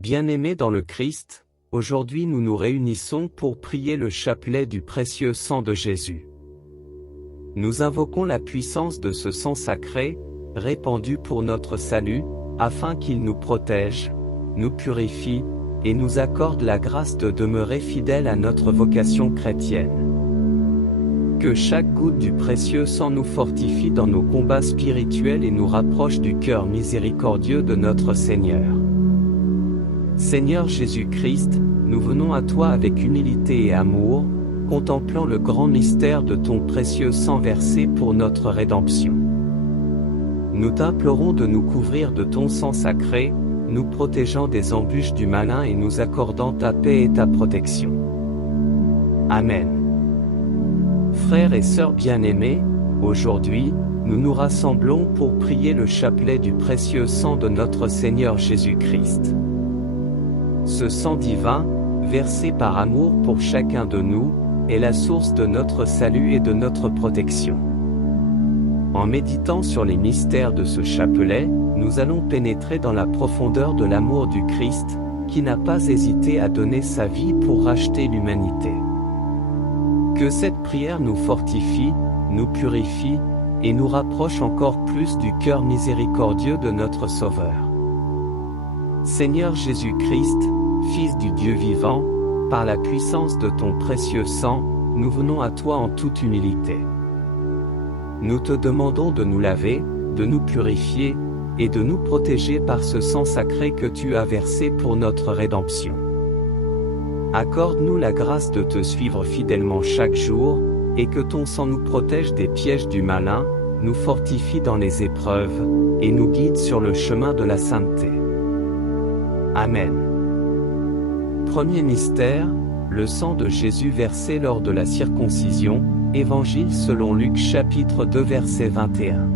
Bien-aimés dans le Christ, aujourd'hui nous nous réunissons pour prier le chapelet du précieux sang de Jésus. Nous invoquons la puissance de ce sang sacré, répandu pour notre salut, afin qu'il nous protège, nous purifie, et nous accorde la grâce de demeurer fidèles à notre vocation chrétienne. Que chaque goutte du précieux sang nous fortifie dans nos combats spirituels et nous rapproche du cœur miséricordieux de notre Seigneur. Seigneur Jésus-Christ, nous venons à toi avec humilité et amour, contemplant le grand mystère de ton précieux sang versé pour notre rédemption. Nous t'implorons de nous couvrir de ton sang sacré, nous protégeant des embûches du malin et nous accordant ta paix et ta protection. Amen. Frères et sœurs bien-aimés, aujourd'hui, nous nous rassemblons pour prier le chapelet du précieux sang de notre Seigneur Jésus-Christ. Ce sang divin, versé par amour pour chacun de nous, est la source de notre salut et de notre protection. En méditant sur les mystères de ce chapelet, nous allons pénétrer dans la profondeur de l'amour du Christ, qui n'a pas hésité à donner sa vie pour racheter l'humanité. Que cette prière nous fortifie, nous purifie, et nous rapproche encore plus du cœur miséricordieux de notre Sauveur. Seigneur Jésus-Christ, Fils du Dieu vivant, par la puissance de ton précieux sang, nous venons à toi en toute humilité. Nous te demandons de nous laver, de nous purifier, et de nous protéger par ce sang sacré que tu as versé pour notre rédemption. Accorde-nous la grâce de te suivre fidèlement chaque jour, et que ton sang nous protège des pièges du malin, nous fortifie dans les épreuves, et nous guide sur le chemin de la sainteté. Amen. Premier mystère, le sang de Jésus versé lors de la circoncision, Évangile selon Luc chapitre 2 verset 21.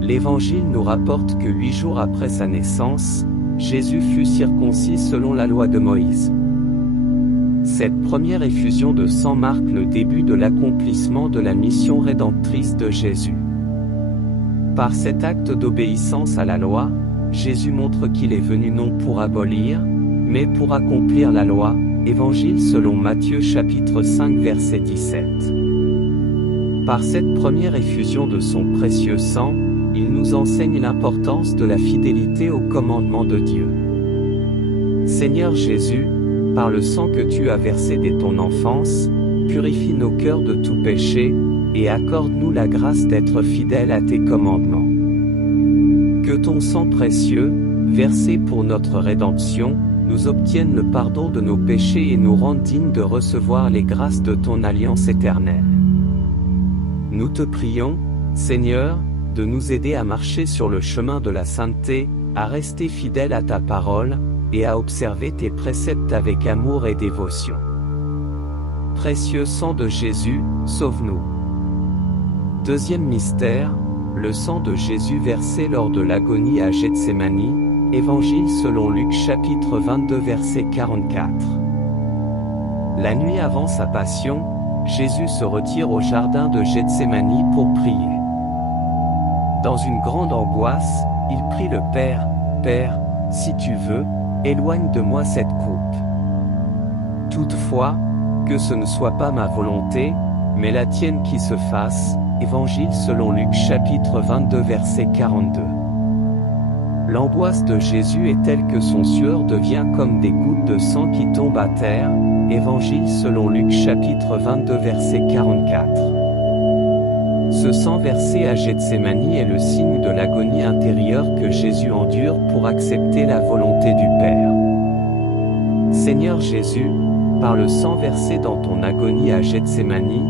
L'Évangile nous rapporte que 8 jours après sa naissance, Jésus fut circoncis selon la loi de Moïse. Cette première effusion de sang marque le début de l'accomplissement de la mission rédemptrice de Jésus. Par cet acte d'obéissance à la loi, Jésus montre qu'il est venu non pour abolir, mais pour accomplir la loi. Évangile selon Matthieu chapitre 5 verset 17. Par cette première effusion de son précieux sang, il nous enseigne l'importance de la fidélité aux commandements de Dieu. Seigneur Jésus, par le sang que tu as versé dès ton enfance, purifie nos cœurs de tout péché, et accorde-nous la grâce d'être fidèles à tes commandements. Que ton sang précieux, versé pour notre rédemption, nous obtienne le pardon de nos péchés et nous rende dignes de recevoir les grâces de ton alliance éternelle. Nous te prions, Seigneur, de nous aider à marcher sur le chemin de la sainteté, à rester fidèles à ta parole, et à observer tes préceptes avec amour et dévotion. Précieux sang de Jésus, sauve-nous. Deuxième mystère, le sang de Jésus versé lors de l'agonie à Gethsémani, Évangile selon Luc chapitre 22 verset 44. La nuit avant sa passion, Jésus se retire au jardin de Gethsémani pour prier. Dans une grande angoisse, il prie le Père, « Père, si tu veux, éloigne de moi cette coupe. Toutefois, que ce ne soit pas ma volonté, mais la tienne qui se fasse. » Évangile selon Luc chapitre 22 verset 42. L'angoisse de Jésus est telle que son sueur devient comme des gouttes de sang qui tombent à terre. Évangile selon Luc chapitre 22 verset 44. Ce sang versé à Gethsémani est le signe de l'agonie intérieure que Jésus endure pour accepter la volonté du Père. Seigneur Jésus, par le sang versé dans ton agonie à Gethsémani,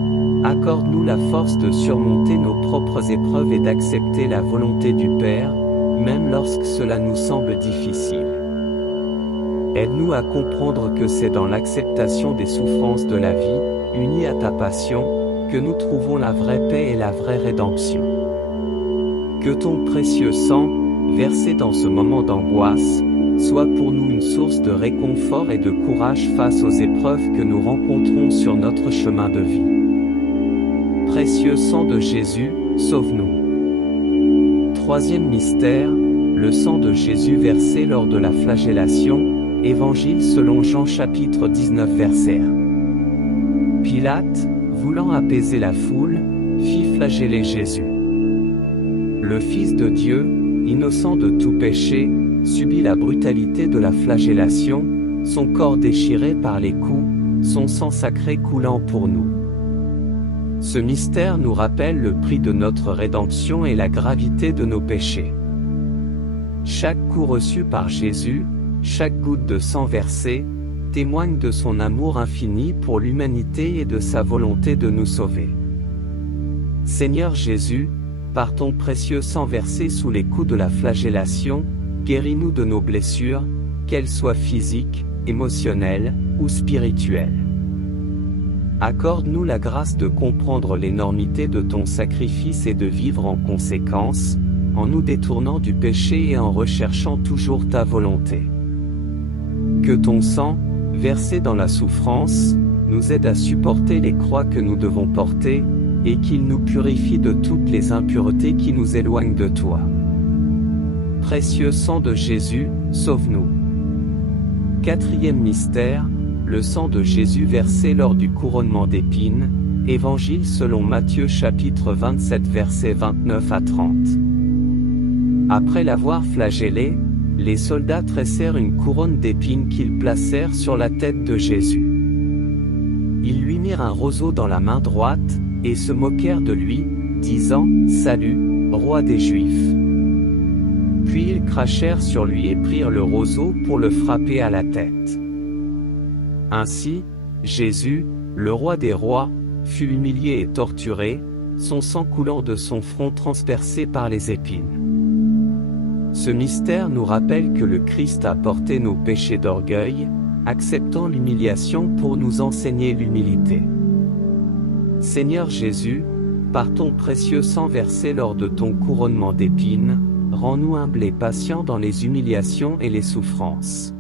accorde-nous la force de surmonter nos propres épreuves et d'accepter la volonté du Père, même lorsque cela nous semble difficile. Aide-nous à comprendre que c'est dans l'acceptation des souffrances de la vie, unies à ta passion, que nous trouvons la vraie paix et la vraie rédemption. Que ton précieux sang, versé dans ce moment d'angoisse, soit pour nous une source de réconfort et de courage face aux épreuves que nous rencontrons sur notre chemin de vie. Précieux sang de Jésus, sauve-nous. Troisième mystère, le sang de Jésus versé lors de la flagellation, Évangile selon Jean chapitre 19 verset 1. Pilate, voulant apaiser la foule, fit flageller Jésus. Le Fils de Dieu, innocent de tout péché, subit la brutalité de la flagellation, son corps déchiré par les coups, son sang sacré coulant pour nous. Ce mystère nous rappelle le prix de notre rédemption et la gravité de nos péchés. Chaque coup reçu par Jésus, chaque goutte de sang versé, témoigne de son amour infini pour l'humanité et de sa volonté de nous sauver. Seigneur Jésus, par ton précieux sang versé sous les coups de la flagellation, guéris-nous de nos blessures, qu'elles soient physiques, émotionnelles ou spirituelles. Accorde-nous la grâce de comprendre l'énormité de ton sacrifice et de vivre en conséquence, en nous détournant du péché et en recherchant toujours ta volonté. Que ton sang, versé dans la souffrance, nous aide à supporter les croix que nous devons porter, et qu'il nous purifie de toutes les impuretés qui nous éloignent de toi. Précieux sang de Jésus, sauve-nous. Quatrième mystère, le sang de Jésus versé lors du couronnement d'épines, Évangile selon Matthieu chapitre 27 versets 29 à 30. Après l'avoir flagellé, les soldats tressèrent une couronne d'épines qu'ils placèrent sur la tête de Jésus. Ils lui mirent un roseau dans la main droite, et se moquèrent de lui, disant « Salut, roi des Juifs ». Puis ils crachèrent sur lui et prirent le roseau pour le frapper à la tête. Ainsi, Jésus, le roi des rois, fut humilié et torturé, son sang coulant de son front transpercé par les épines. Ce mystère nous rappelle que le Christ a porté nos péchés d'orgueil, acceptant l'humiliation pour nous enseigner l'humilité. Seigneur Jésus, par ton précieux sang versé lors de ton couronnement d'épines, rends-nous humbles et patients dans les humiliations et les souffrances.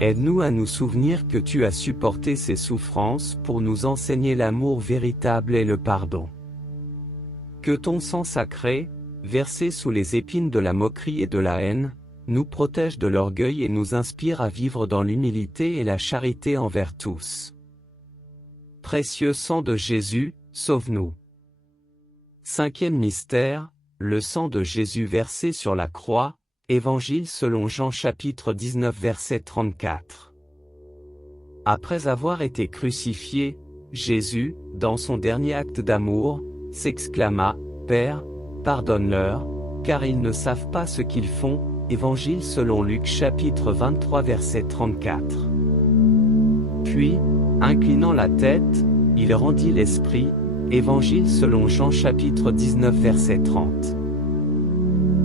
Aide-nous à nous souvenir que tu as supporté ces souffrances pour nous enseigner l'amour véritable et le pardon. Que ton sang sacré, versé sous les épines de la moquerie et de la haine, nous protège de l'orgueil et nous inspire à vivre dans l'humilité et la charité envers tous. Précieux sang de Jésus, sauve-nous. Cinquième mystère, le sang de Jésus versé sur la croix, Évangile selon Jean chapitre 19 verset 34. Après avoir été crucifié, Jésus, dans son dernier acte d'amour, s'exclama « Père, pardonne-leur, car ils ne savent pas ce qu'ils font ». Évangile selon Luc chapitre 23 verset 34. Puis, inclinant la tête, il rendit l'esprit, Évangile selon Jean chapitre 19 verset 30.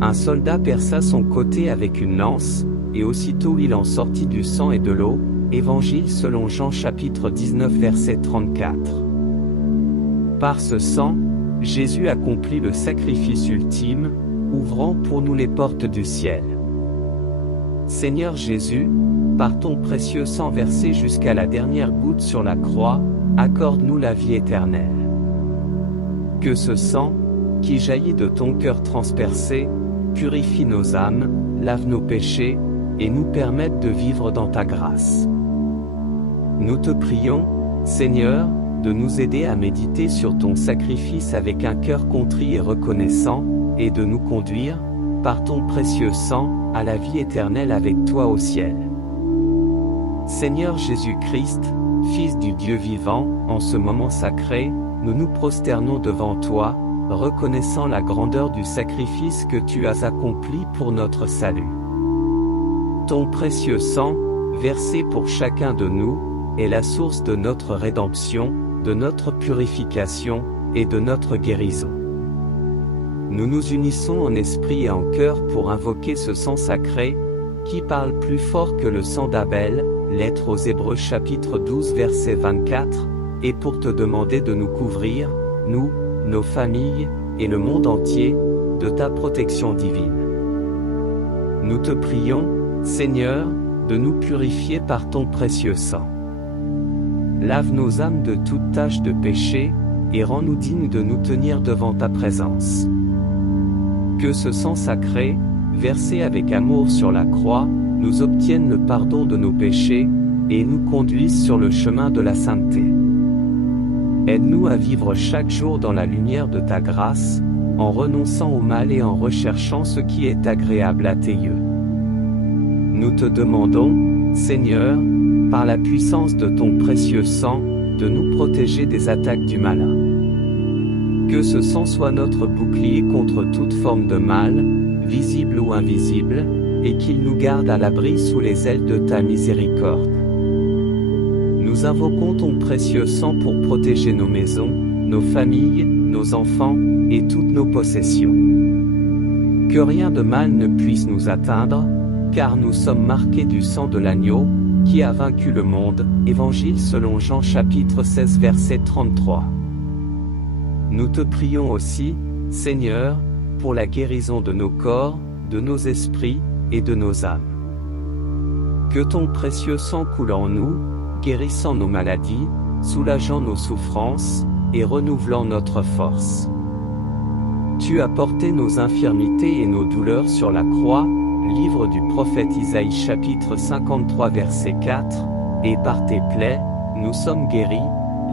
Un soldat perça son côté avec une lance, et aussitôt il en sortit du sang et de l'eau, Évangile selon Jean chapitre 19 verset 34. Par ce sang, Jésus accomplit le sacrifice ultime, ouvrant pour nous les portes du ciel. Seigneur Jésus, par ton précieux sang versé jusqu'à la dernière goutte sur la croix, accorde-nous la vie éternelle. Que ce sang, qui jaillit de ton cœur transpercé, purifie nos âmes, lave nos péchés, et nous permette de vivre dans ta grâce. Nous te prions, Seigneur, de nous aider à méditer sur ton sacrifice avec un cœur contrit et reconnaissant, et de nous conduire, par ton précieux sang, à la vie éternelle avec toi au ciel. Seigneur Jésus-Christ, Fils du Dieu vivant, en ce moment sacré, nous nous prosternons devant toi, reconnaissant la grandeur du sacrifice que tu as accompli pour notre salut. Ton précieux sang, versé pour chacun de nous, est la source de notre rédemption, de notre purification, et de notre guérison. Nous nous unissons en esprit et en cœur pour invoquer ce sang sacré, qui parle plus fort que le sang d'Abel, lettre aux Hébreux chapitre 12 verset 24, et pour te demander de nous couvrir, nous, nos familles, et le monde entier, de ta protection divine. Nous te prions, Seigneur, de nous purifier par ton précieux sang. Lave nos âmes de toute tache de péché, et rends-nous dignes de nous tenir devant ta présence. Que ce sang sacré, versé avec amour sur la croix, nous obtienne le pardon de nos péchés, et nous conduise sur le chemin de la sainteté. Aide-nous à vivre chaque jour dans la lumière de ta grâce, en renonçant au mal et en recherchant ce qui est agréable à tes yeux. Nous te demandons, Seigneur, par la puissance de ton précieux sang, de nous protéger des attaques du malin. Que ce sang soit notre bouclier contre toute forme de mal, visible ou invisible, et qu'il nous garde à l'abri sous les ailes de ta miséricorde. Nous invoquons ton précieux sang pour protéger nos maisons, nos familles, nos enfants, et toutes nos possessions. Que rien de mal ne puisse nous atteindre, car nous sommes marqués du sang de l'agneau, qui a vaincu le monde. Évangile selon Jean chapitre 16 verset 33. Nous te prions aussi, Seigneur, pour la guérison de nos corps, de nos esprits, et de nos âmes. Que ton précieux sang coule en nous, guérissant nos maladies, soulageant nos souffrances, et renouvelant notre force. Tu as porté nos infirmités et nos douleurs sur la croix, livre du prophète Isaïe chapitre 53 verset 4, et par tes plaies, nous sommes guéris,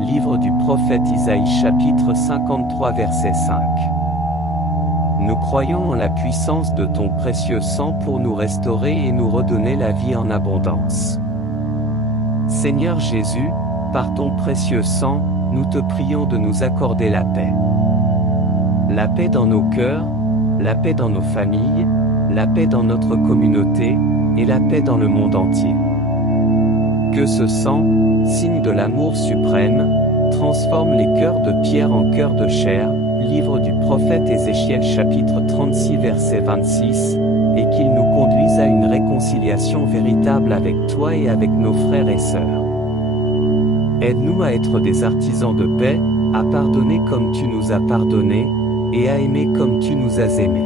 livre du prophète Isaïe chapitre 53 verset 5. Nous croyons en la puissance de ton précieux sang pour nous restaurer et nous redonner la vie en abondance. Seigneur Jésus, par ton précieux sang, nous te prions de nous accorder la paix. La paix dans nos cœurs, la paix dans nos familles, la paix dans notre communauté, et la paix dans le monde entier. Que ce sang, signe de l'amour suprême, transforme les cœurs de pierre en cœurs de chair, livre du prophète Ézéchiel chapitre 36 verset 26, et qu'il nous conduise à une réconciliation véritable avec toi et avec nos frères et sœurs. Aide-nous à être des artisans de paix, à pardonner comme tu nous as pardonné, et à aimer comme tu nous as aimés.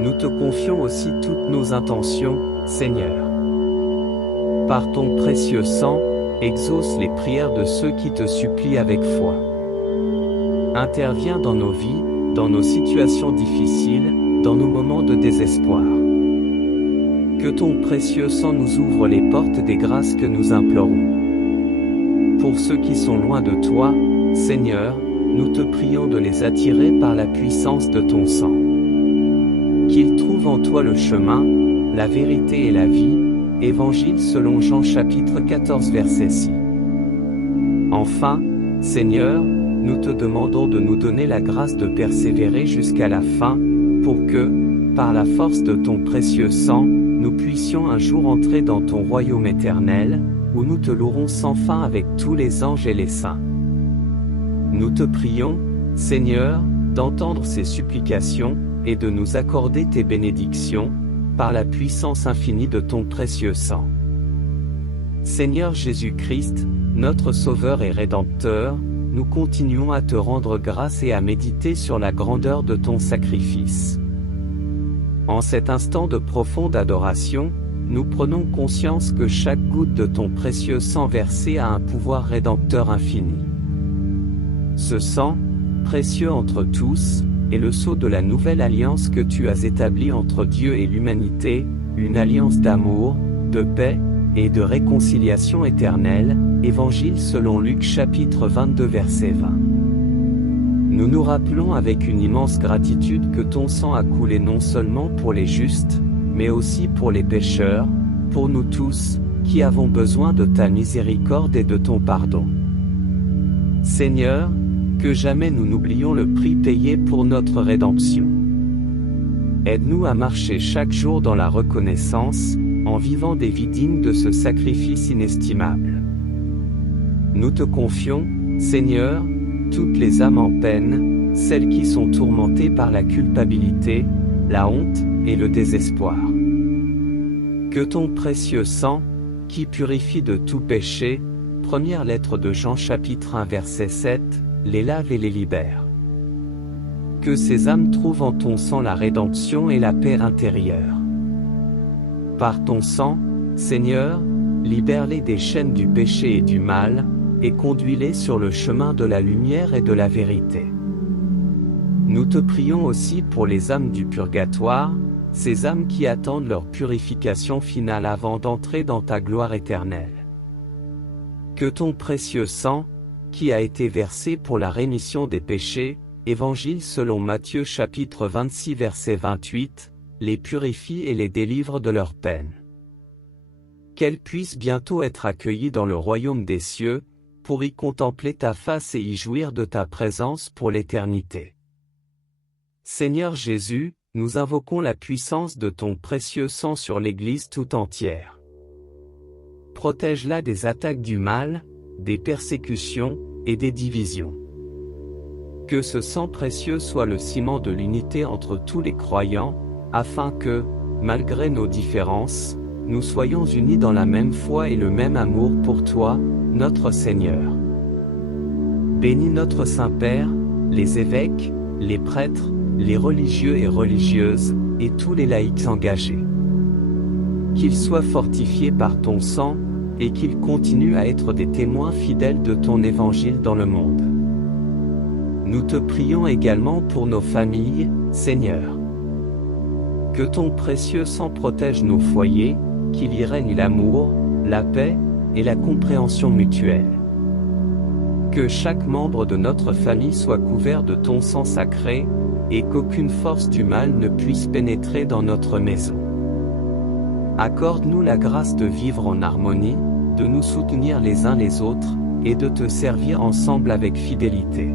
Nous te confions aussi toutes nos intentions, Seigneur. Par ton précieux sang, exauce les prières de ceux qui te supplient avec foi. Interviens dans nos vies, dans nos situations difficiles, dans nos moments de désespoir. Que ton précieux sang nous ouvre les portes des grâces que nous implorons. Pour ceux qui sont loin de toi, Seigneur, nous te prions de les attirer par la puissance de ton sang. Qu'ils trouvent en toi le chemin, la vérité et la vie. Évangile selon Jean chapitre 14 verset 6. Enfin, Seigneur, nous te demandons de nous donner la grâce de persévérer jusqu'à la fin, pour que, par la force de ton précieux sang, nous puissions un jour entrer dans ton royaume éternel, où nous te louerons sans fin avec tous les anges et les saints. Nous te prions, Seigneur, d'entendre ces supplications, et de nous accorder tes bénédictions, par la puissance infinie de ton précieux sang. Seigneur Jésus-Christ, notre Sauveur et Rédempteur, nous continuons à te rendre grâce et à méditer sur la grandeur de ton sacrifice. En cet instant de profonde adoration, nous prenons conscience que chaque goutte de ton précieux sang versé a un pouvoir rédempteur infini. Ce sang, précieux entre tous, est le sceau de la nouvelle alliance que tu as établie entre Dieu et l'humanité, une alliance d'amour, de paix, et de réconciliation éternelle. Évangile selon Luc chapitre 22 verset 20. Nous nous rappelons avec une immense gratitude que ton sang a coulé non seulement pour les justes, mais aussi pour les pécheurs, pour nous tous, qui avons besoin de ta miséricorde et de ton pardon. Seigneur, que jamais nous n'oublions le prix payé pour notre rédemption. Aide-nous à marcher chaque jour dans la reconnaissance, en vivant des vies dignes de ce sacrifice inestimable. Nous te confions, Seigneur, toutes les âmes en peine, celles qui sont tourmentées par la culpabilité, la honte et le désespoir. Que ton précieux sang, qui purifie de tout péché, première lettre de Jean chapitre 1 verset 7, les lave et les libère. Que ces âmes trouvent en ton sang la rédemption et la paix intérieure. Par ton sang, Seigneur, libère-les des chaînes du péché et du mal, et conduis-les sur le chemin de la lumière et de la vérité. Nous te prions aussi pour les âmes du purgatoire, ces âmes qui attendent leur purification finale avant d'entrer dans ta gloire éternelle. Que ton précieux sang, qui a été versé pour la rémission des péchés, Évangile selon Matthieu chapitre 26 verset 28, les purifie et les délivre de leur peine. Qu'elles puissent bientôt être accueillies dans le royaume des cieux, pour y contempler ta face et y jouir de ta présence pour l'éternité. Seigneur Jésus, nous invoquons la puissance de ton précieux sang sur l'Église tout entière. Protège-la des attaques du mal, des persécutions, et des divisions. Que ce sang précieux soit le ciment de l'unité entre tous les croyants, afin que, malgré nos différences, nous soyons unis dans la même foi et le même amour pour toi, notre Seigneur. Bénis notre Saint-Père, les évêques, les prêtres, les religieux et religieuses, et tous les laïcs engagés. Qu'ils soient fortifiés par ton sang, et qu'ils continuent à être des témoins fidèles de ton évangile dans le monde. Nous te prions également pour nos familles, Seigneur. Que ton précieux sang protège nos foyers, qu'il y règne l'amour, la paix, et la compréhension mutuelle. Que chaque membre de notre famille soit couvert de ton sang sacré, et qu'aucune force du mal ne puisse pénétrer dans notre maison. Accorde-nous la grâce de vivre en harmonie, de nous soutenir les uns les autres, et de te servir ensemble avec fidélité.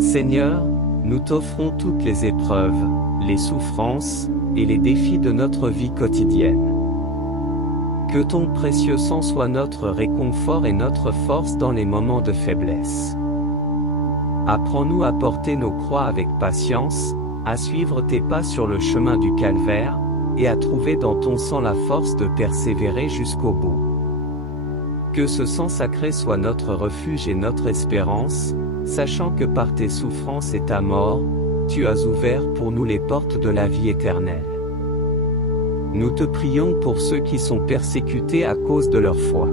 Seigneur, nous t'offrons toutes les épreuves, les souffrances, et les défis de notre vie quotidienne. Que ton précieux sang soit notre réconfort et notre force dans les moments de faiblesse. Apprends-nous à porter nos croix avec patience, à suivre tes pas sur le chemin du calvaire, et à trouver dans ton sang la force de persévérer jusqu'au bout. Que ce sang sacré soit notre refuge et notre espérance, sachant que par tes souffrances et ta mort, tu as ouvert pour nous les portes de la vie éternelle. Nous te prions pour ceux qui sont persécutés à cause de leur foi.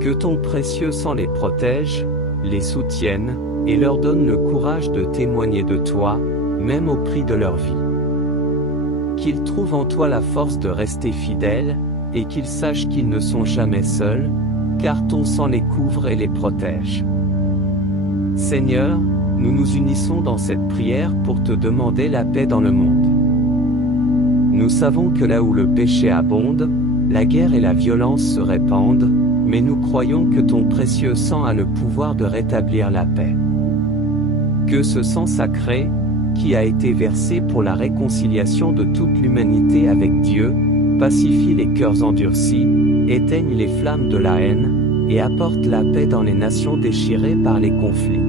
Que ton précieux sang les protège, les soutienne, et leur donne le courage de témoigner de toi, même au prix de leur vie. Qu'ils trouvent en toi la force de rester fidèles, et qu'ils sachent qu'ils ne sont jamais seuls, car ton sang les couvre et les protège. Seigneur, nous nous unissons dans cette prière pour te demander la paix dans le monde. Nous savons que là où le péché abonde, la guerre et la violence se répandent, mais nous croyons que ton précieux sang a le pouvoir de rétablir la paix. Que ce sang sacré, qui a été versé pour la réconciliation de toute l'humanité avec Dieu, pacifie les cœurs endurcis, éteigne les flammes de la haine, et apporte la paix dans les nations déchirées par les conflits.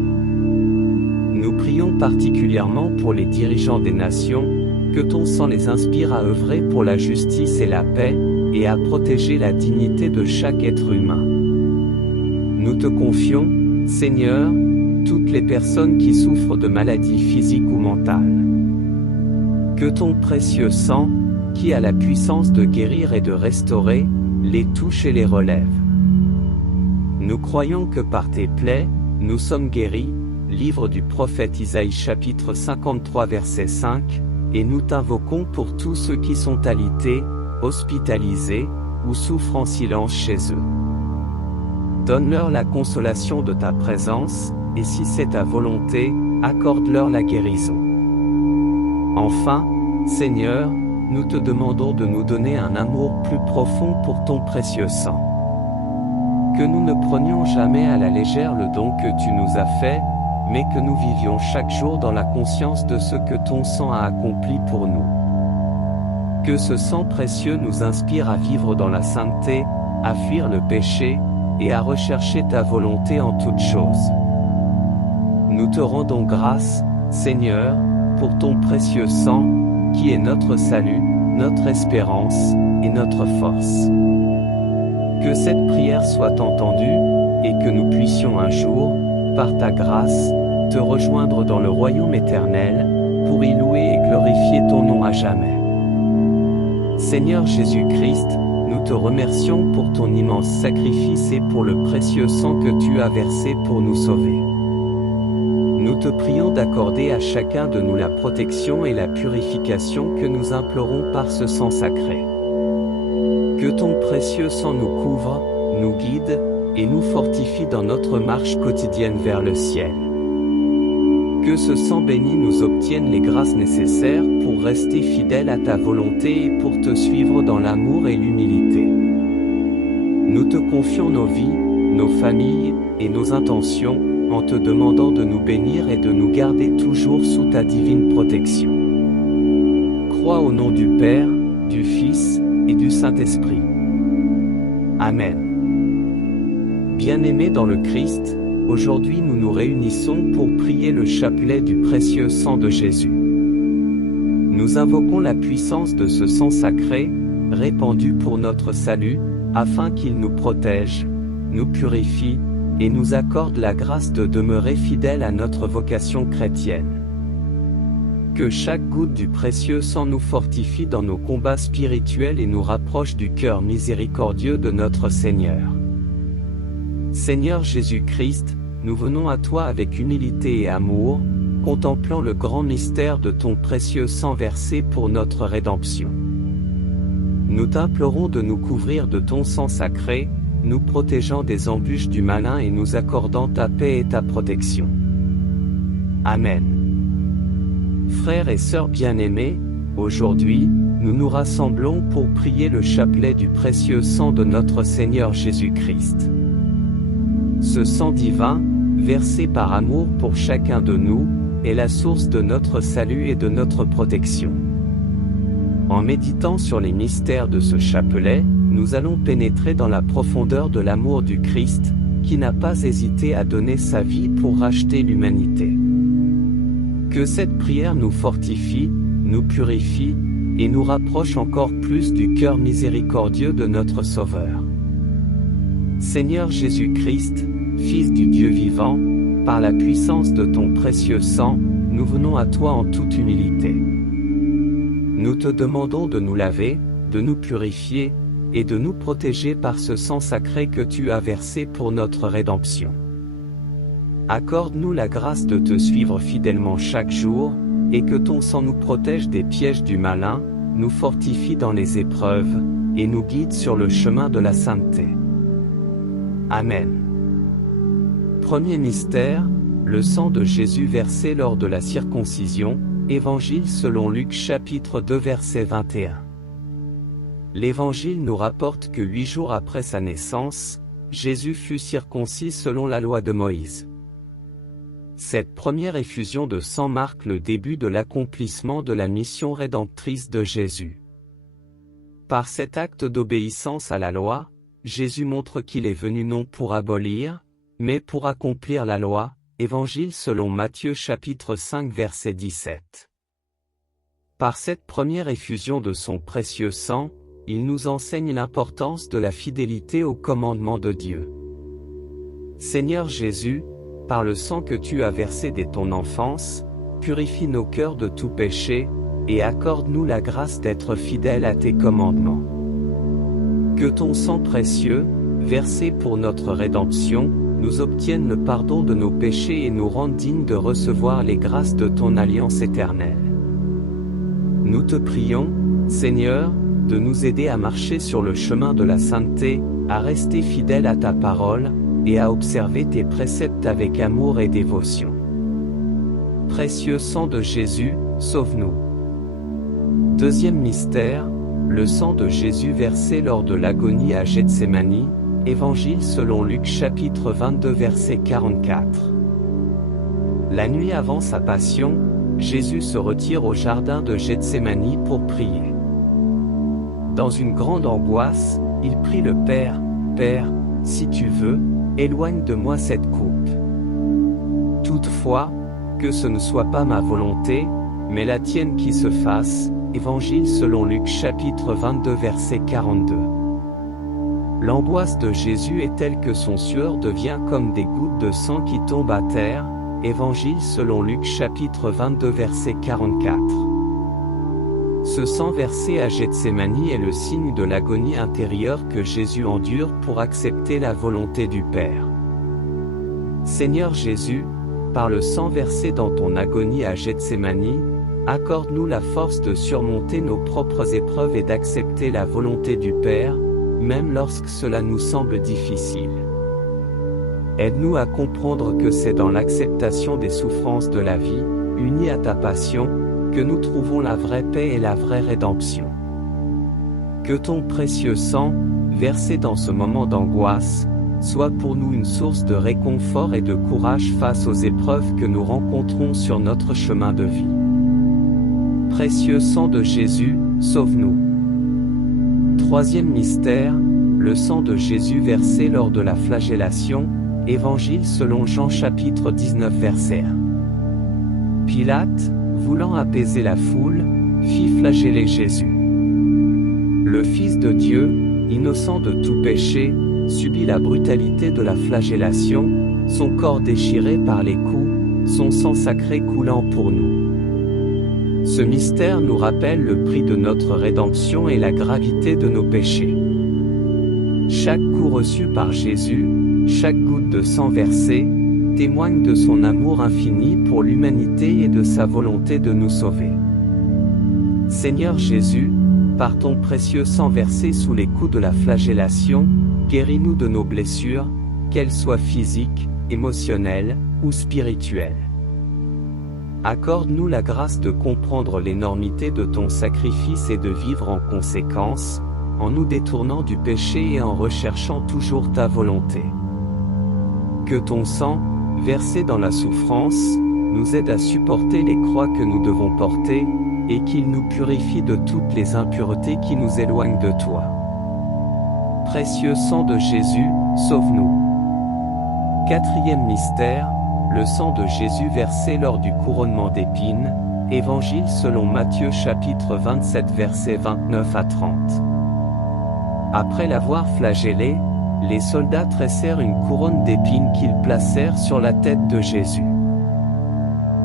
Nous prions particulièrement pour les dirigeants des nations, que ton sang les inspire à œuvrer pour la justice et la paix, et à protéger la dignité de chaque être humain. Nous te confions, Seigneur, toutes les personnes qui souffrent de maladies physiques ou mentales. Que ton précieux sang, qui a la puissance de guérir et de restaurer, les touche et les relève. Nous croyons que par tes plaies, nous sommes guéris, livre du prophète Isaïe chapitre 53 verset 5, et nous t'invoquons pour tous ceux qui sont alités, hospitalisés, ou souffrent en silence chez eux. Donne-leur la consolation de ta présence, et si c'est ta volonté, accorde-leur la guérison. Enfin, Seigneur, nous te demandons de nous donner un amour plus profond pour ton précieux sang. Que nous ne prenions jamais à la légère le don que tu nous as fait, mais que nous vivions chaque jour dans la conscience de ce que ton sang a accompli pour nous. Que ce sang précieux nous inspire à vivre dans la sainteté, à fuir le péché, et à rechercher ta volonté en toutes choses. Nous te rendons grâce, Seigneur, pour ton précieux sang, qui est notre salut, notre espérance, et notre force. Que cette prière soit entendue, et que nous puissions un jour, par ta grâce, te rejoindre dans le royaume éternel, pour y louer et glorifier ton nom à jamais. Seigneur Jésus-Christ, nous te remercions pour ton immense sacrifice et pour le précieux sang que tu as versé pour nous sauver. Nous te prions d'accorder à chacun de nous la protection et la purification que nous implorons par ce sang sacré. Que ton précieux sang nous couvre, nous guide, et nous fortifie dans notre marche quotidienne vers le ciel. Que ce sang béni nous obtienne les grâces nécessaires pour rester fidèles à ta volonté et pour te suivre dans l'amour et l'humilité. Nous te confions nos vies, nos familles, et nos intentions, en te demandant de nous bénir et de nous garder toujours sous ta divine protection. Crois au nom du Père, du Fils, et du Saint-Esprit. Amen. Bien-aimés dans le Christ, aujourd'hui nous nous réunissons pour prier le chapelet du précieux sang de Jésus. Nous invoquons la puissance de ce sang sacré, répandu pour notre salut, afin qu'il nous protège, nous purifie, et nous accorde la grâce de demeurer fidèles à notre vocation chrétienne. Que chaque goutte du précieux sang nous fortifie dans nos combats spirituels et nous rapproche du cœur miséricordieux de notre Seigneur. Seigneur Jésus-Christ, nous venons à toi avec humilité et amour, contemplant le grand mystère de ton précieux sang versé pour notre rédemption. Nous t'implorons de nous couvrir de ton sang sacré, nous protégeant des embûches du malin et nous accordant ta paix et ta protection. Amen. Frères et sœurs bien-aimés, aujourd'hui, nous nous rassemblons pour prier le chapelet du précieux sang de notre Seigneur Jésus-Christ. Ce sang divin, versé par amour pour chacun de nous, est la source de notre salut et de notre protection. En méditant sur les mystères de ce chapelet, nous allons pénétrer dans la profondeur de l'amour du Christ, qui n'a pas hésité à donner sa vie pour racheter l'humanité. Que cette prière nous fortifie, nous purifie, et nous rapproche encore plus du cœur miséricordieux de notre Sauveur. Seigneur Jésus-Christ, Fils du Dieu vivant, par la puissance de ton précieux sang, nous venons à toi en toute humilité. Nous te demandons de nous laver, de nous purifier, et de nous protéger par ce sang sacré que tu as versé pour notre rédemption. Accorde-nous la grâce de te suivre fidèlement chaque jour, et que ton sang nous protège des pièges du malin, nous fortifie dans les épreuves, et nous guide sur le chemin de la sainteté. Amen. Premier mystère, le sang de Jésus versé lors de la circoncision, Évangile selon Luc chapitre 2 verset 21. L'Évangile nous rapporte que 8 jours après sa naissance, Jésus fut circoncis selon la loi de Moïse. Cette première effusion de sang marque le début de l'accomplissement de la mission rédemptrice de Jésus. Par cet acte d'obéissance à la loi, Jésus montre qu'il est venu non pour abolir, mais pour accomplir la loi. Évangile selon Matthieu chapitre 5 verset 17. Par cette première effusion de son précieux sang, il nous enseigne l'importance de la fidélité aux commandements de Dieu. Seigneur Jésus, par le sang que tu as versé dès ton enfance, purifie nos cœurs de tout péché, et accorde-nous la grâce d'être fidèles à tes commandements. Que ton sang précieux, versé pour notre rédemption, nous obtienne le pardon de nos péchés et nous rende dignes de recevoir les grâces de ton alliance éternelle. Nous te prions, Seigneur, de nous aider à marcher sur le chemin de la sainteté, à rester fidèles à ta parole, et à observer tes préceptes avec amour et dévotion. Précieux sang de Jésus, sauve-nous. Deuxième mystère, le sang de Jésus versé lors de l'agonie à Gethsémani, Évangile selon Luc chapitre 22 verset 44. La nuit avant sa passion, Jésus se retire au jardin de Gethsémani pour prier. Dans une grande angoisse, il prie le Père, « Père, si tu veux, éloigne de moi cette coupe. Toutefois, que ce ne soit pas ma volonté, mais la tienne qui se fasse. » Évangile selon Luc chapitre 22 verset 42. L'angoisse de Jésus est telle que son sueur devient comme des gouttes de sang qui tombent à terre. Évangile selon Luc chapitre 22 verset 44. Ce sang versé à Gethsémani est le signe de l'agonie intérieure que Jésus endure pour accepter la volonté du Père. Seigneur Jésus, par le sang versé dans ton agonie à Gethsémani, accorde-nous la force de surmonter nos propres épreuves et d'accepter la volonté du Père, même lorsque cela nous semble difficile. Aide-nous à comprendre que c'est dans l'acceptation des souffrances de la vie, unies à ta passion, que nous trouvons la vraie paix et la vraie rédemption. Que ton précieux sang, versé dans ce moment d'angoisse, soit pour nous une source de réconfort et de courage face aux épreuves que nous rencontrons sur notre chemin de vie. Précieux sang de Jésus, sauve-nous. Troisième mystère, le sang de Jésus versé lors de la flagellation, Évangile selon Jean chapitre 19 verset 1. Pilate, voulant apaiser la foule, fit flageller Jésus. Le Fils de Dieu, innocent de tout péché, subit la brutalité de la flagellation, son corps déchiré par les coups, son sang sacré coulant pour nous. Ce mystère nous rappelle le prix de notre rédemption et la gravité de nos péchés. Chaque coup reçu par Jésus, chaque goutte de sang versé, témoigne de son amour infini pour l'humanité et de sa volonté de nous sauver. Seigneur Jésus, par ton précieux sang versé sous les coups de la flagellation, guéris-nous de nos blessures, qu'elles soient physiques, émotionnelles ou spirituelles. Accorde-nous la grâce de comprendre l'énormité de ton sacrifice et de vivre en conséquence, en nous détournant du péché et en recherchant toujours ta volonté. Que ton sang, versé dans la souffrance, nous aide à supporter les croix que nous devons porter, et qu'il nous purifie de toutes les impuretés qui nous éloignent de toi. Précieux sang de Jésus, sauve-nous. Quatrième mystère, le sang de Jésus versé lors du couronnement d'épines, Évangile selon Matthieu chapitre 27 versets 29 à 30. Après l'avoir flagellé, les soldats tressèrent une couronne d'épines qu'ils placèrent sur la tête de Jésus.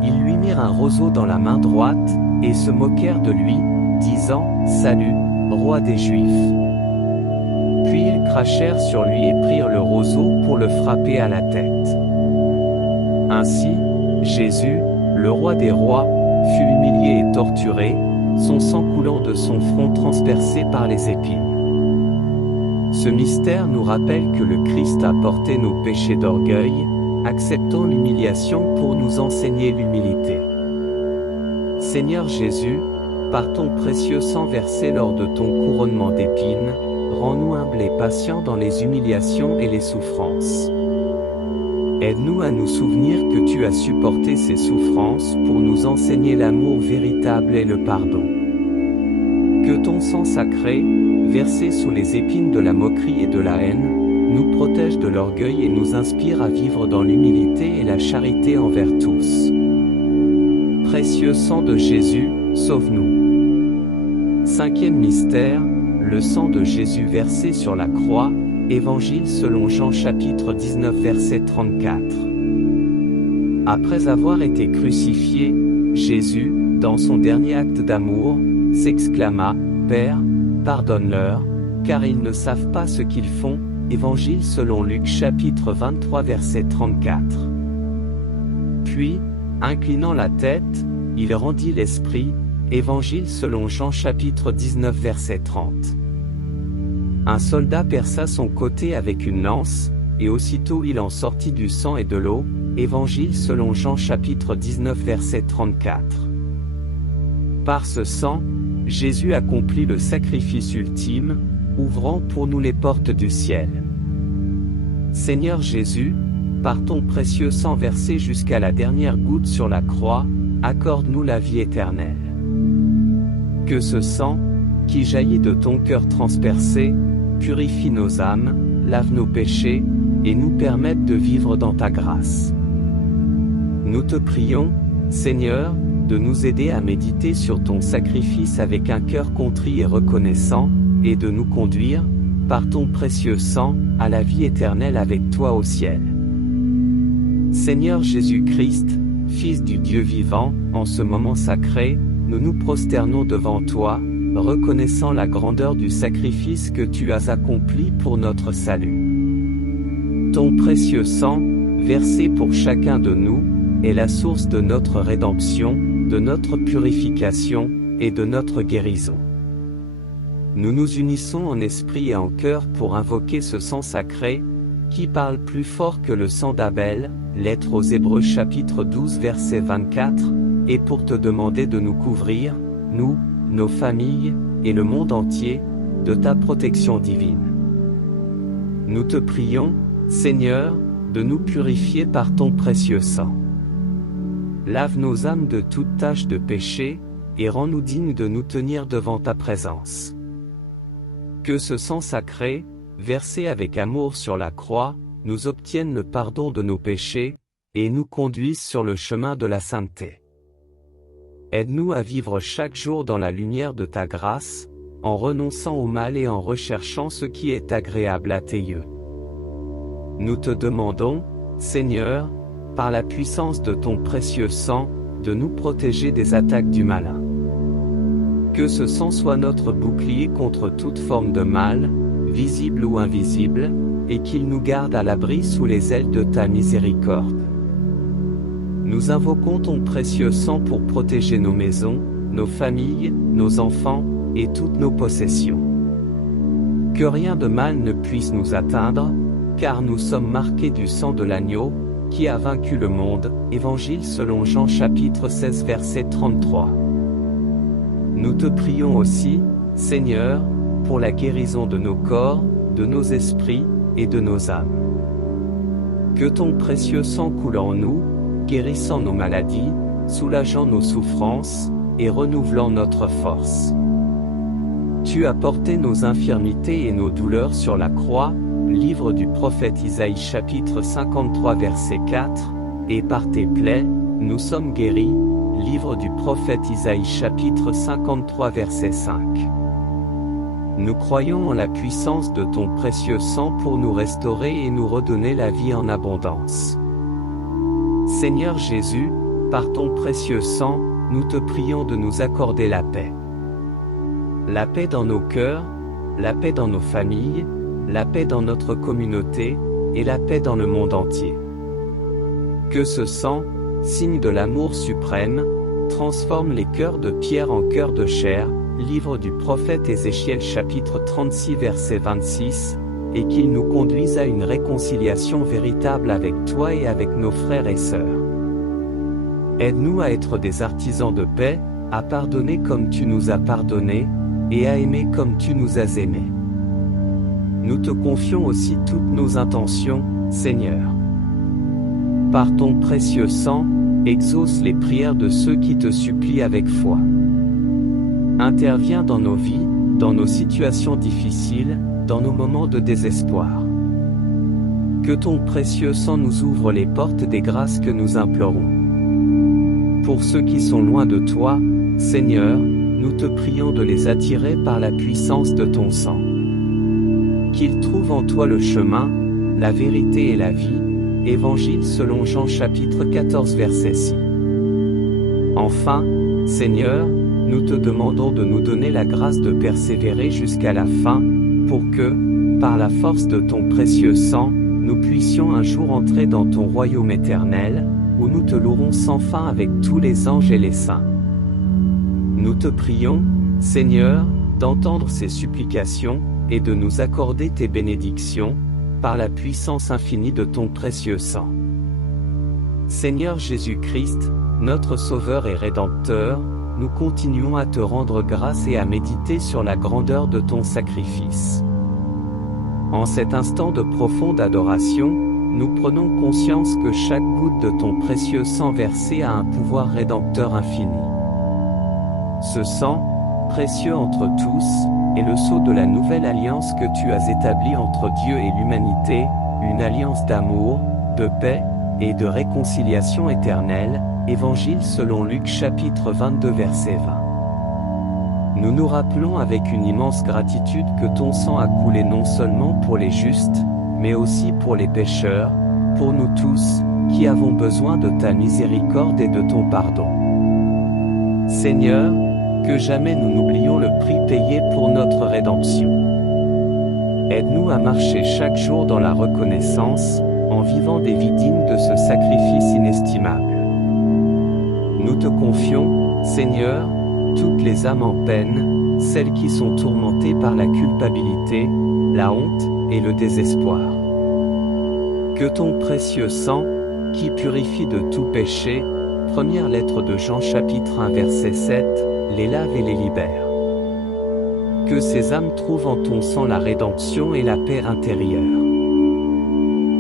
Ils lui mirent un roseau dans la main droite, et se moquèrent de lui, disant « Salut, roi des Juifs !» Puis ils crachèrent sur lui et prirent le roseau pour le frapper à la tête. Ainsi, Jésus, le roi des rois, fut humilié et torturé, son sang coulant de son front transpercé par les épines. Ce mystère nous rappelle que le Christ a porté nos péchés d'orgueil, acceptant l'humiliation pour nous enseigner l'humilité. Seigneur Jésus, par ton précieux sang versé lors de ton couronnement d'épines, rends-nous humbles et patients dans les humiliations et les souffrances. Aide-nous à nous souvenir que tu as supporté ces souffrances pour nous enseigner l'amour véritable et le pardon. Que ton sang sacré, versé sous les épines de la moquerie et de la haine, nous protège de l'orgueil et nous inspire à vivre dans l'humilité et la charité envers tous. Précieux sang de Jésus, sauve-nous. Cinquième mystère, le sang de Jésus versé sur la croix, Évangile selon Jean chapitre 19 verset 34. Après avoir été crucifié, Jésus, dans son dernier acte d'amour, s'exclama « Père, pardonne-leur, car ils ne savent pas ce qu'ils font » Évangile selon Luc chapitre 23 verset 34. Puis, inclinant la tête, il rendit l'esprit, Évangile selon Jean chapitre 19 verset 30. Un soldat perça son côté avec une lance, et aussitôt il en sortit du sang et de l'eau, Évangile selon Jean chapitre 19 verset 34. Par ce sang, Jésus accomplit le sacrifice ultime, ouvrant pour nous les portes du ciel. Seigneur Jésus, par ton précieux sang versé jusqu'à la dernière goutte sur la croix, accorde-nous la vie éternelle. Que ce sang, qui jaillit de ton cœur transpercé, purifie nos âmes, lave nos péchés, et nous permette de vivre dans ta grâce. Nous te prions, Seigneur, de nous aider à méditer sur ton sacrifice avec un cœur contrit et reconnaissant, et de nous conduire, par ton précieux sang, à la vie éternelle avec toi au ciel. Seigneur Jésus-Christ, Fils du Dieu vivant, en ce moment sacré, nous nous prosternons devant toi, reconnaissant la grandeur du sacrifice que tu as accompli pour notre salut. Ton précieux sang, versé pour chacun de nous, est la source de notre rédemption, de notre purification, et de notre guérison. Nous nous unissons en esprit et en cœur pour invoquer ce sang sacré, qui parle plus fort que le sang d'Abel, lettre aux Hébreux chapitre 12 verset 24, et pour te demander de nous couvrir, nous, nos familles, et le monde entier, de ta protection divine. Nous te prions, Seigneur, de nous purifier par ton précieux sang. Lave nos âmes de toute tache de péché, et rends-nous dignes de nous tenir devant ta présence. Que ce sang sacré, versé avec amour sur la croix, nous obtienne le pardon de nos péchés, et nous conduise sur le chemin de la sainteté. Aide-nous à vivre chaque jour dans la lumière de ta grâce, en renonçant au mal et en recherchant ce qui est agréable à tes yeux. Nous te demandons, Seigneur, par la puissance de ton précieux sang, de nous protéger des attaques du malin. Que ce sang soit notre bouclier contre toute forme de mal, visible ou invisible, et qu'il nous garde à l'abri sous les ailes de ta miséricorde. Nous invoquons ton précieux sang pour protéger nos maisons, nos familles, nos enfants, et toutes nos possessions. Que rien de mal ne puisse nous atteindre, car nous sommes marqués du sang de l'agneau, qui a vaincu le monde. Évangile selon Jean chapitre 16 verset 33. Nous te prions aussi, Seigneur, pour la guérison de nos corps, de nos esprits, et de nos âmes. Que ton précieux sang coule en nous, guérissant nos maladies, soulageant nos souffrances, et renouvelant notre force. Tu as porté nos infirmités et nos douleurs sur la croix, livre du prophète Isaïe chapitre 53 verset 4, et par tes plaies, nous sommes guéris, livre du prophète Isaïe chapitre 53 verset 5. Nous croyons en la puissance de ton précieux sang pour nous restaurer et nous redonner la vie en abondance. Seigneur Jésus, par ton précieux sang, nous te prions de nous accorder la paix. La paix dans nos cœurs, la paix dans nos familles, la paix dans notre communauté, et la paix dans le monde entier. Que ce sang, signe de l'amour suprême, transforme les cœurs de pierre en cœurs de chair, livre du prophète Ézéchiel chapitre 36 verset 26, et qu'il nous conduise à une réconciliation véritable avec toi et avec nos frères et sœurs. Aide-nous à être des artisans de paix, à pardonner comme tu nous as pardonné, et à aimer comme tu nous as aimés. Nous te confions aussi toutes nos intentions, Seigneur. Par ton précieux sang, exauce les prières de ceux qui te supplient avec foi. Interviens dans nos vies, dans nos situations difficiles, dans nos moments de désespoir. Que ton précieux sang nous ouvre les portes des grâces que nous implorons. Pour ceux qui sont loin de toi, Seigneur, nous te prions de les attirer par la puissance de ton sang. Qu'ils trouvent en toi le chemin, la vérité et la vie. Évangile selon Jean chapitre 14 verset 6. Enfin, Seigneur, nous te demandons de nous donner la grâce de persévérer jusqu'à la fin, pour que, par la force de ton précieux sang, nous puissions un jour entrer dans ton royaume éternel, où nous te louerons sans fin avec tous les anges et les saints. Nous te prions, Seigneur, d'entendre ces supplications, et de nous accorder tes bénédictions, par la puissance infinie de ton précieux sang. Seigneur Jésus-Christ, notre Sauveur et Rédempteur, nous continuons à te rendre grâce et à méditer sur la grandeur de ton sacrifice. En cet instant de profonde adoration, nous prenons conscience que chaque goutte de ton précieux sang versé a un pouvoir rédempteur infini. Ce sang, précieux entre tous, est le sceau de la nouvelle alliance que tu as établie entre Dieu et l'humanité, une alliance d'amour, de paix, et de réconciliation éternelle. Évangile selon Luc chapitre 22 verset 20. Nous nous rappelons avec une immense gratitude que ton sang a coulé non seulement pour les justes, mais aussi pour les pécheurs, pour nous tous, qui avons besoin de ta miséricorde et de ton pardon. Seigneur, que jamais nous n'oublions le prix payé pour notre rédemption. Aide-nous à marcher chaque jour dans la reconnaissance, en vivant des vies dignes de ce sacrifice inestimable. Nous te confions, Seigneur, toutes les âmes en peine, celles qui sont tourmentées par la culpabilité, la honte et le désespoir. Que ton précieux sang, qui purifie de tout péché, première lettre de Jean chapitre 1 verset 7, les lave et les libère. Que ces âmes trouvent en ton sang la rédemption et la paix intérieure.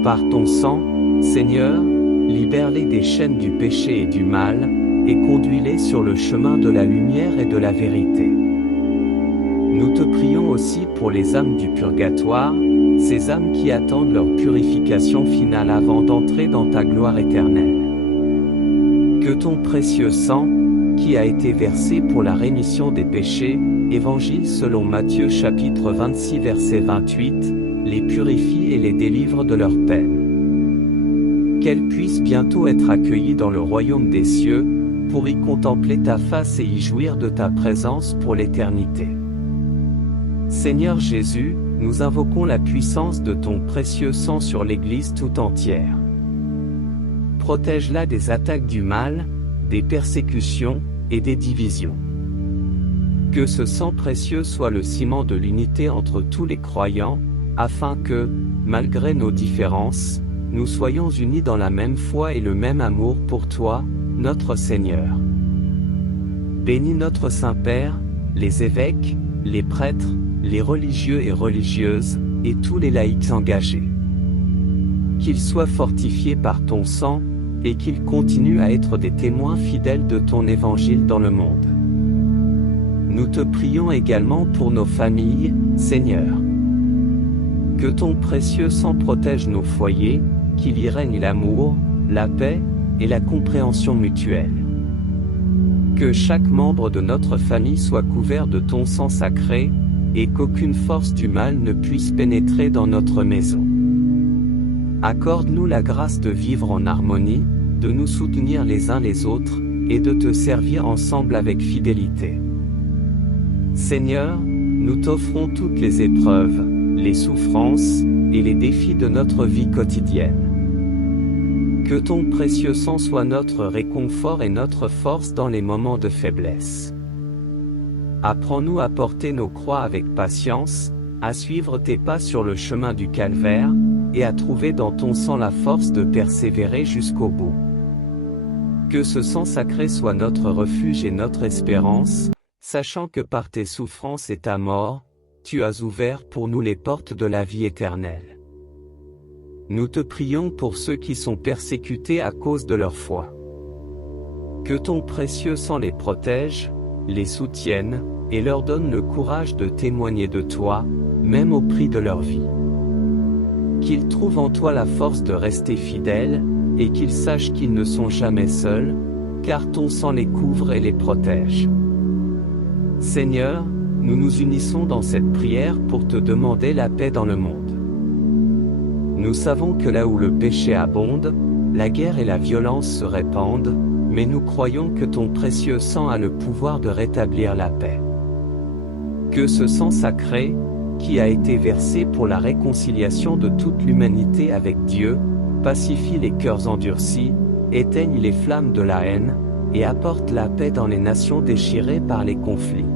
Par ton sang, Seigneur, libère-les des chaînes du péché et du mal, et conduis-les sur le chemin de la lumière et de la vérité. Nous te prions aussi pour les âmes du purgatoire, ces âmes qui attendent leur purification finale avant d'entrer dans ta gloire éternelle. Que ton précieux sang, qui a été versé pour la rémission des péchés, Évangile selon Matthieu chapitre 26 verset 28, les purifie et les délivre de leur peine. Qu'elles puissent bientôt être accueillies dans le royaume des cieux, pour y contempler ta face et y jouir de ta présence pour l'éternité. Seigneur Jésus, nous invoquons la puissance de ton précieux sang sur l'Église tout entière. Protège-la des attaques du mal, des persécutions et des divisions. Que ce sang précieux soit le ciment de l'unité entre tous les croyants, afin que, malgré nos différences, nous soyons unis dans la même foi et le même amour pour toi, notre Seigneur. Bénis notre Saint-Père, les évêques, les prêtres, les religieux et religieuses, et tous les laïcs engagés. Qu'ils soient fortifiés par ton sang, et qu'ils continuent à être des témoins fidèles de ton évangile dans le monde. Nous te prions également pour nos familles, Seigneur. Que ton précieux sang protège nos foyers, qu'il y règne l'amour, la paix, et la compréhension mutuelle. Que chaque membre de notre famille soit couvert de ton sang sacré, et qu'aucune force du mal ne puisse pénétrer dans notre maison. Accorde-nous la grâce de vivre en harmonie, de nous soutenir les uns les autres, et de te servir ensemble avec fidélité. Seigneur, nous t'offrons toutes les épreuves, les souffrances, et les défis de notre vie quotidienne. Que ton précieux sang soit notre réconfort et notre force dans les moments de faiblesse. Apprends-nous à porter nos croix avec patience, à suivre tes pas sur le chemin du calvaire, et à trouver dans ton sang la force de persévérer jusqu'au bout. Que ce sang sacré soit notre refuge et notre espérance, sachant que par tes souffrances et ta mort, tu as ouvert pour nous les portes de la vie éternelle. Nous te prions pour ceux qui sont persécutés à cause de leur foi. Que ton précieux sang les protège, les soutienne, et leur donne le courage de témoigner de toi, même au prix de leur vie. Qu'ils trouvent en toi la force de rester fidèles, et qu'ils sachent qu'ils ne sont jamais seuls, car ton sang les couvre et les protège. Seigneur, nous nous unissons dans cette prière pour te demander la paix dans le monde. Nous savons que là où le péché abonde, la guerre et la violence se répandent, mais nous croyons que ton précieux sang a le pouvoir de rétablir la paix. Que ce sang sacré, qui a été versé pour la réconciliation de toute l'humanité avec Dieu, pacifie les cœurs endurcis, éteigne les flammes de la haine, et apporte la paix dans les nations déchirées par les conflits.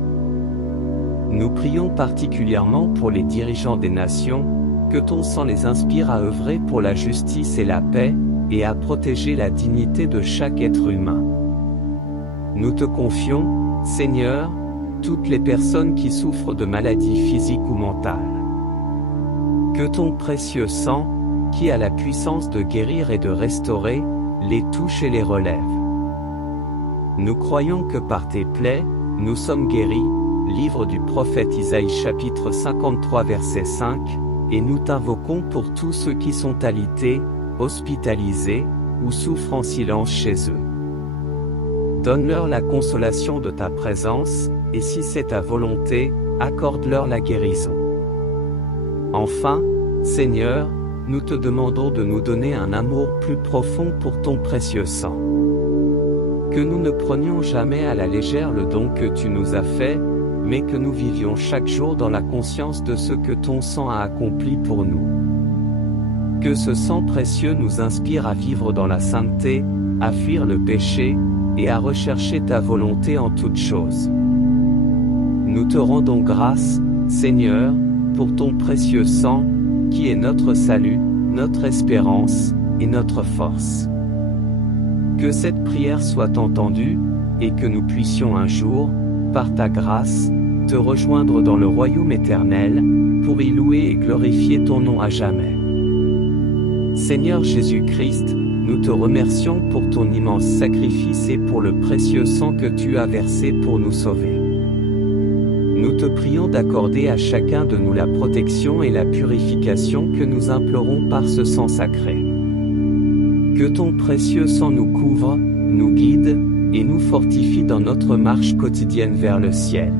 Nous prions particulièrement pour les dirigeants des nations, que ton sang les inspire à œuvrer pour la justice et la paix, et à protéger la dignité de chaque être humain. Nous te confions, Seigneur, toutes les personnes qui souffrent de maladies physiques ou mentales. Que ton précieux sang, qui a la puissance de guérir et de restaurer, les touche et les relève. Nous croyons que par tes plaies, nous sommes guéris, livre du prophète Isaïe chapitre 53 verset 5, et nous t'invoquons pour tous ceux qui sont alités, hospitalisés, ou souffrent en silence chez eux. Donne-leur la consolation de ta présence, et si c'est ta volonté, accorde-leur la guérison. Enfin, Seigneur, nous te demandons de nous donner un amour plus profond pour ton précieux sang. Que nous ne prenions jamais à la légère le don que tu nous as fait, mais que nous vivions chaque jour dans la conscience de ce que ton sang a accompli pour nous. Que ce sang précieux nous inspire à vivre dans la sainteté, à fuir le péché, et à rechercher ta volonté en toutes choses. Nous te rendons grâce, Seigneur, pour ton précieux sang, qui est notre salut, notre espérance, et notre force. Que cette prière soit entendue, et que nous puissions un jour, par ta grâce, te rejoindre dans le royaume éternel, pour y louer et glorifier ton nom à jamais. Seigneur Jésus-Christ, nous te remercions pour ton immense sacrifice et pour le précieux sang que tu as versé pour nous sauver. Nous te prions d'accorder à chacun de nous la protection et la purification que nous implorons par ce sang sacré. Que ton précieux sang nous couvre, nous guide, et nous fortifie dans notre marche quotidienne vers le ciel.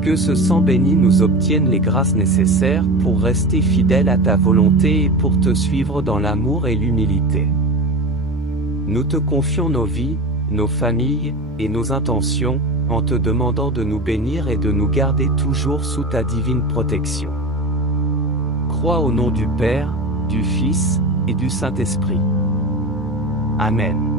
Que ce sang béni nous obtienne les grâces nécessaires pour rester fidèles à ta volonté et pour te suivre dans l'amour et l'humilité. Nous te confions nos vies, nos familles, et nos intentions, en te demandant de nous bénir et de nous garder toujours sous ta divine protection. Crois au nom du Père, du Fils, et du Saint-Esprit. Amen.